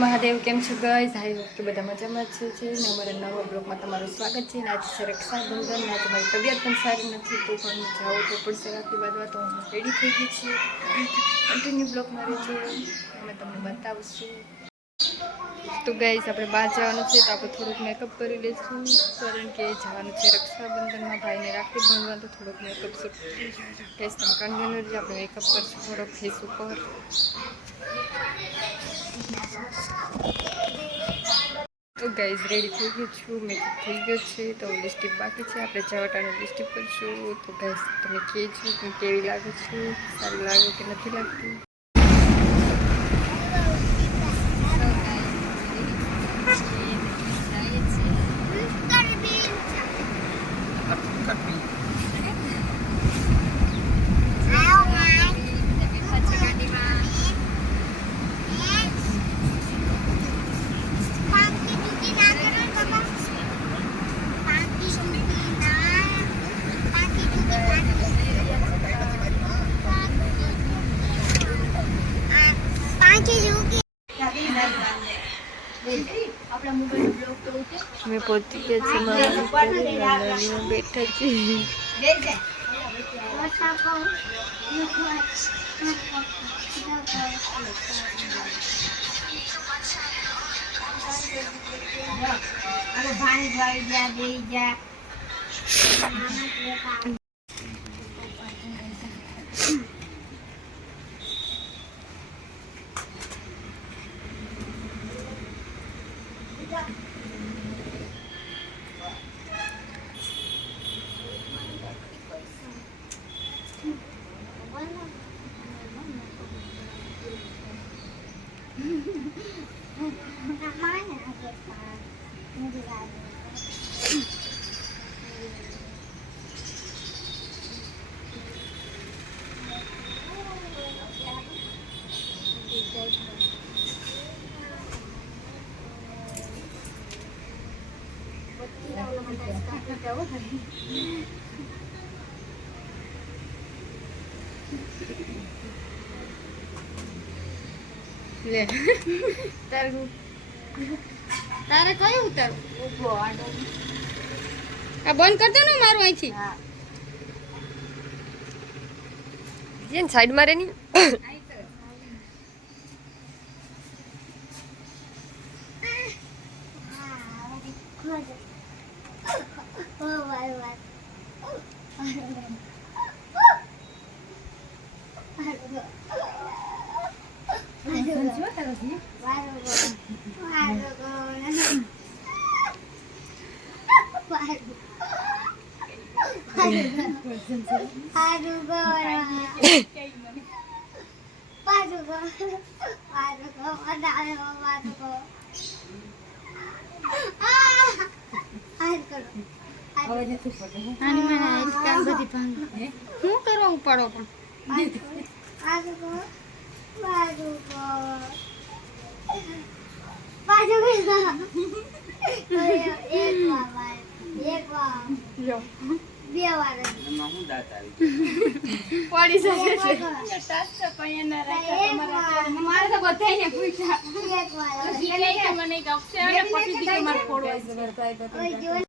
મહાદેવ કેમ છો guys? I hope કે બધા મજામાં જ છે ને અમારા નવા બ્લોગમાં તમારું સ્વાગત છે. ને આજે છે રક્ષાબંધન ને આજે મારી તબિયત પણ સારી નથી તો પણ જાવું તો પડશે રાખી બાંધવા. તો હું રેડી થઈ ગઈ છું. કન્ટિન્યુ બ્લોગમાં રહેજો, અમે તમને બતાવશું. તો ગાઈઝ આપણે બહાર જવાનું છે તો આપણે થોડુંક મેકઅપ કરી લઈશું, કારણ કે જવાનું છે રક્ષાબંધનમાં ભાઈને રાખી બાંધવા. તો થોડુંક મેકઅપ શૂટ ગાઈઝ તમે કન્ટિન્યુ આપણે મેકઅપ કરશું થોડોક ફેસ ઉપર. તો ગાઈઝ રેડી થઈ ગયું છું, મેકઅપ થઈ ગયો છે. તો લિપસ્ટિક બાકી છે, આપણે જવાટાનું લિપસ્ટિક કરશું. તો ગાઈઝ તમે કહેજો કે કેવી લાગે છે, સારી લાગે કે નથી લાગતું. મેં પહોંચી ગયા છે, બેઠા છીએ. લે તારે કયું ઉતારું? આ બંધ કરતો ને મારું અહીંથી. જેન સાઈડ માં રેની શું કરવા ઉપાડો પણ